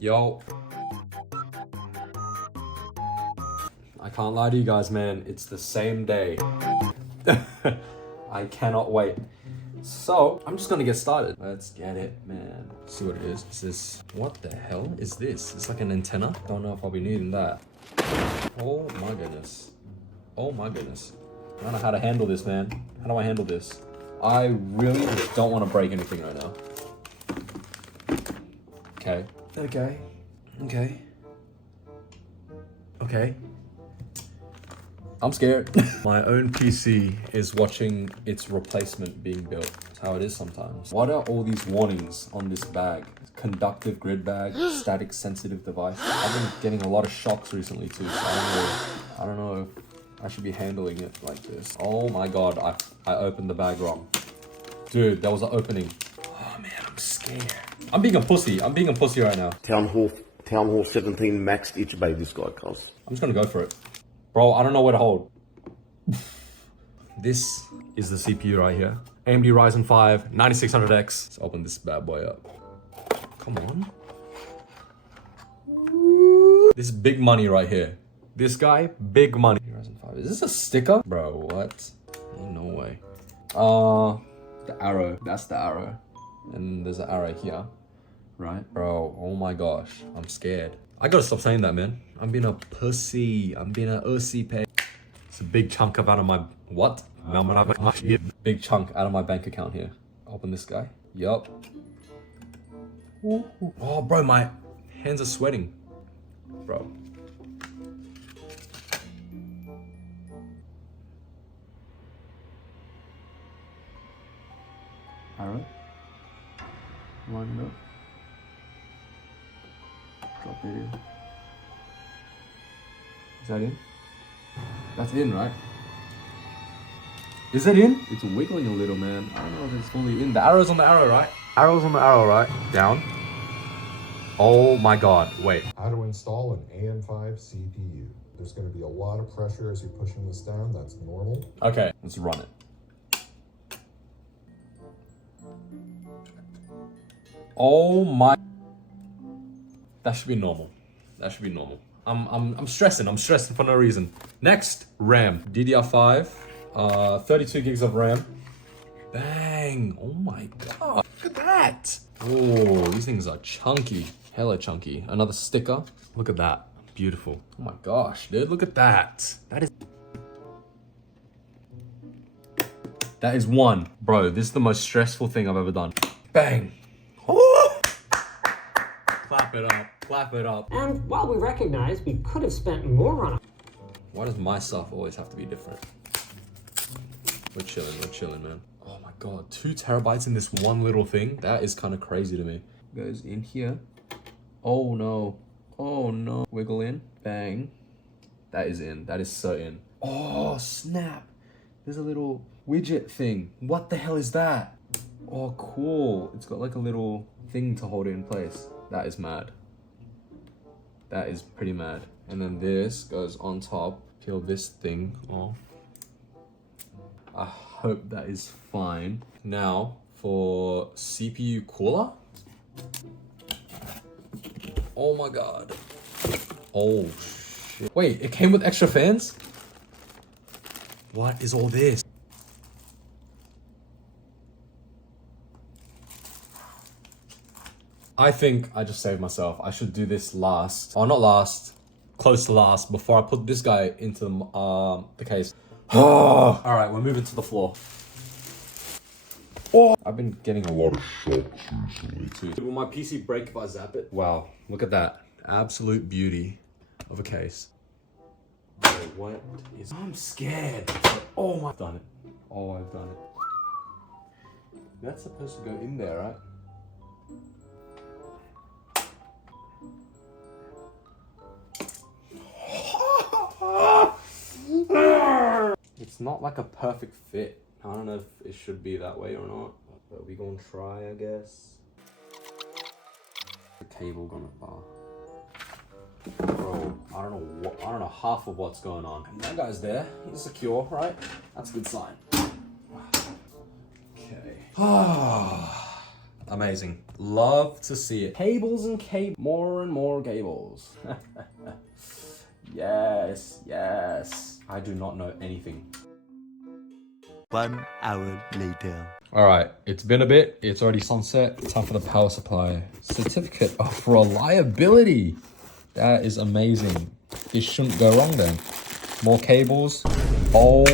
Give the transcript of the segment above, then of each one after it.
Yo. I can't lie to you guys, man. It's the same day. I cannot wait. So, I'm just gonna get started. Let's get it, man. Let's see what it is. Is this... What the hell is this? It's like an antenna. Don't know if I'll be needing that. Oh my goodness. Oh my goodness. I don't know how to handle this, man. How do I handle this? I really don't want to break anything right now. Okay. Okay. Okay. Okay. I'm scared. My own PC is watching its replacement being built. That's how it is sometimes. What are all these warnings on this bag? Conductive grid bag, static sensitive device. I've been getting a lot of shocks recently too, so I don't know if I should be handling it like this. Oh my god, I opened the bag wrong. Dude, there was an opening. Oh man, I'm scared. I'm being a pussy. I'm being a pussy right now. Town Hall 17 maxed each bay this guy costs. I'm just gonna go for it. Bro, I don't know where to hold. This is the CPU right here. AMD Ryzen 5 9600X. Let's open this bad boy up. Come on. This is big money right here. This guy, big money. Ryzen 5. Is this a sticker? Bro, what? Ain't no way. The arrow. That's the arrow. And there's an arrow here. Right? Bro, oh my gosh. I'm scared. I gotta stop saying that, man. I'm being a pussy. I'm being a ussy pay. It's a big chunk out of my... What? Big chunk out of my bank account here. Open this guy. Yup. Oh, bro, my hands are sweating. Bro. Alright. Line it up. Drop it in. Is that in? That's in, right? Is it in? It's wiggling a little, man. I don't know if it's fully in. The arrow's on the arrow, right? Arrow's on the arrow, right? Down. Oh my god, wait. How to install an AM5 CPU. There's going to be a lot of pressure as you're pushing this down. That's normal. Okay, let's run it. Oh my... That should be normal. That should be normal. I'm stressing. I'm stressing for no reason. Next, RAM. DDR5. 32 gigs of RAM. Bang! Oh my god. Look at that. Oh, these things are chunky. Hella chunky. Another sticker. Look at that. Beautiful. Oh my gosh, dude. Look at that. That is one. Bro, this is the most stressful thing I've ever done. Bang. Oh! Clap it up. Clap it up. And while we recognize we could have spent more on it. Why does my stuff always have to be different? We're chilling, man. Oh my god, 2 terabytes in this one little thing? That is kind of crazy to me. Goes in here. Oh no. Oh no. Wiggle in. Bang. That is in. That is so in. Oh, snap. There's a little widget thing. What the hell is that? Oh, cool. It's got like a little thing to hold it in place. That is mad. That is pretty mad. And then this goes on top. Peel this thing off. I hope that is fine. Now for CPU cooler. Oh my god. Oh shit. Wait, it came with extra fans? What is all this? I think I just saved myself. I should do this last. Or not last. Close to last before I put this guy into the case. All right, we're moving to the floor. Oh, I've been getting a lot of shocks recently too. Will my PC break if I zap it? Wow, look at that. Absolute beauty of a case. Oh, what is... I'm scared. Oh my... I've done it. Oh, I've done it. That's supposed to go in there, right? It's not like a perfect fit. I don't know if it should be that way or not, but we gonna try, I guess. The cable gonna bar. Bro, I don't know half of what's going on. And that guy's there. He's secure, right? That's a good sign. Okay. Amazing. Love to see it. Cables and more and more cables. Yes, yes. I do not know anything. 1 hour later. All right, it's been a bit. It's already sunset. Time for the power supply. Certificate of reliability. That is amazing. This shouldn't go wrong then. More cables. Oh.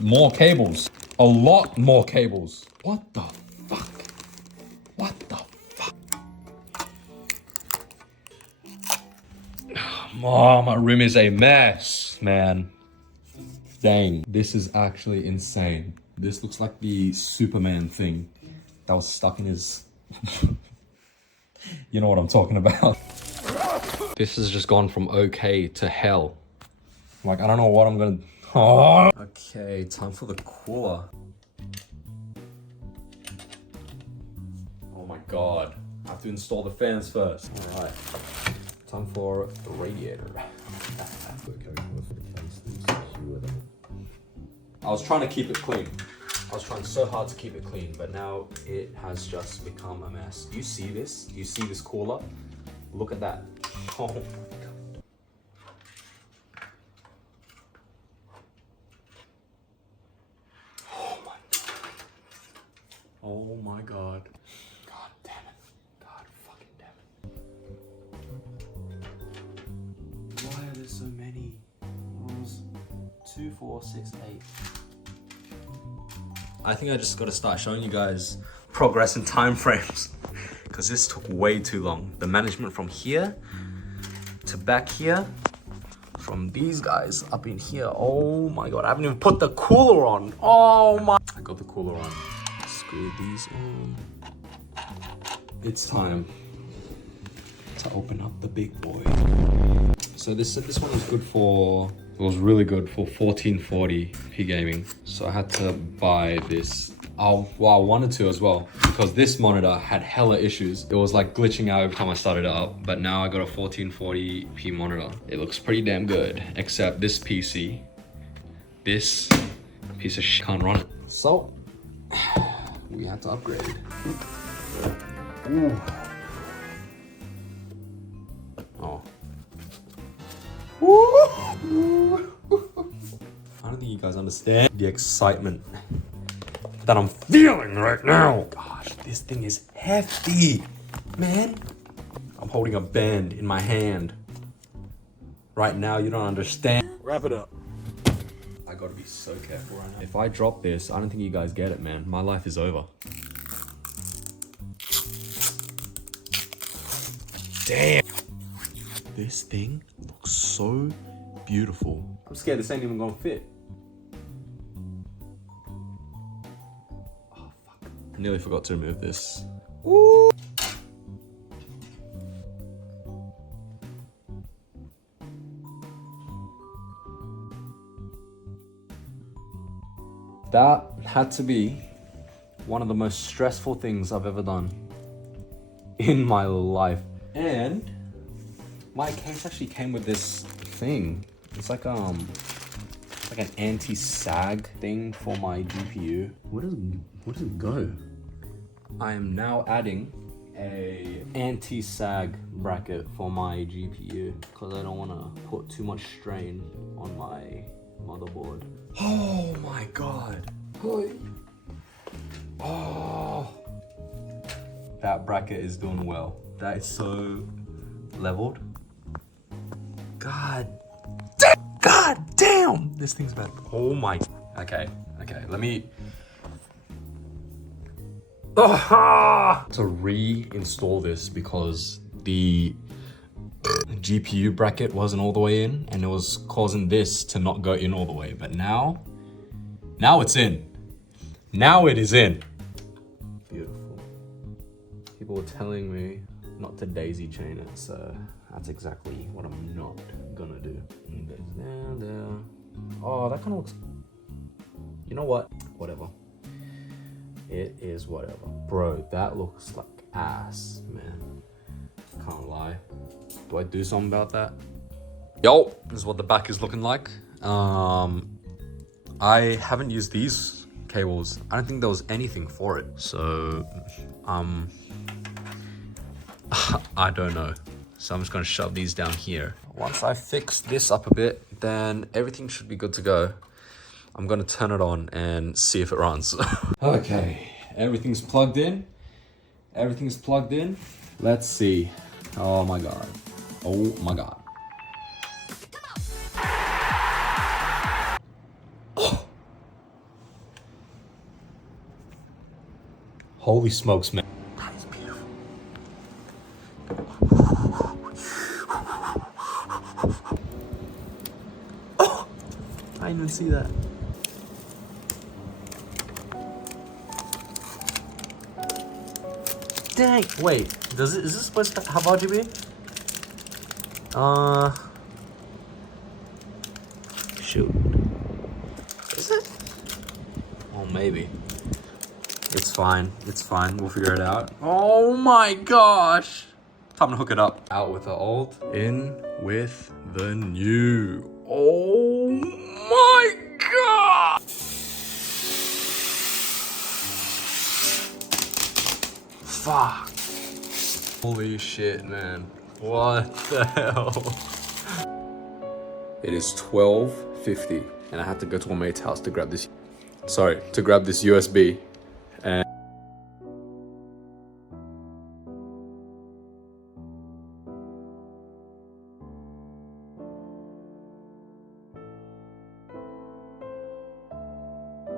More cables. A lot more cables. What the fuck? What the fuck? Oh, my room is a mess, man. Dang, this is actually insane. This looks like the Superman thing that was stuck in his... You know what I'm talking about. This has just gone from okay to hell. Like, I don't know what I'm gonna... Oh. Okay, time for the cooler. Oh my god. I have to install the fans first. All right, time for the radiator. I was trying to keep it clean. I was trying so hard to keep it clean, but now it has just become a mess. You see this? You see this cooler? Look at that. Oh my god. Oh my god. Oh my god. God damn it. God fucking damn it. Why are there so many? 2, 4, 6, 8. I think I just got to start showing you guys progress and time frames because this took way too long. The management from here to back here, from these guys up in here. Oh my god, I haven't even put the cooler on. Oh my. I got the cooler on. Screw these on. It's time to open up the big boy. So this one was good for... It was really good for 1440p gaming. So I had to buy this. Well, I wanted to as well because this monitor had hella issues. It was like glitching out every time I started it up, but now I got a 1440p monitor. It looks pretty damn good, except this PC, this piece of shit can't run it. So we had to upgrade. Ooh. Oh. I don't think you guys understand the excitement that I'm feeling right now. Gosh, this thing is hefty, man. I'm holding a band in my hand. Right now, you don't understand. Wrap it up. I gotta be so careful right now. If I drop this, I don't think you guys get it, man. My life is over. Damn. This thing looks so beautiful. I'm scared this ain't even gonna fit. Oh, fuck. I nearly forgot to remove this. Ooh. That had to be one of the most stressful things I've ever done in my life. And my case actually came with this thing. It's like an anti-sag thing for my GPU. Where does it go? I am now adding a anti-sag bracket for my GPU because I don't want to put too much strain on my motherboard. Oh my god. Oh. That bracket is doing well. That is so leveled. God damn, this thing's bad. Oh my. Okay, let me. To reinstall this because the GPU bracket wasn't all the way in and it was causing this to not go in all the way. But now it's in. Now it is in. Beautiful. People were telling me not to daisy chain it, so that's exactly what I'm not gonna do. There. Oh, that kind of looks... You know what? Whatever. It is whatever. Bro, that looks like ass, man. Can't lie. Do I do something about that? Yo, this is what the back is looking like. I haven't used these cables. I don't think there was anything for it. So, I don't know. So I'm just gonna shove these down here. Once I fix this up a bit, then everything should be good to go. I'm gonna turn it on and see if it runs. Okay, everything's plugged in. Everything's plugged in. Let's see. Oh my God. Oh my God. Oh. Holy smokes, man. That is beautiful. Oh, I didn't even see that. Dang, wait, is this supposed to have RGB? Shoot. Is it? Oh, maybe. It's fine, we'll figure it out. Oh my gosh! Time to hook it up. Out with the old, in with the new. Oh my God! Fuck. Holy shit, man. What the hell? It is 12:50 and I have to go to my mate's house to grab this. Sorry, to grab this USB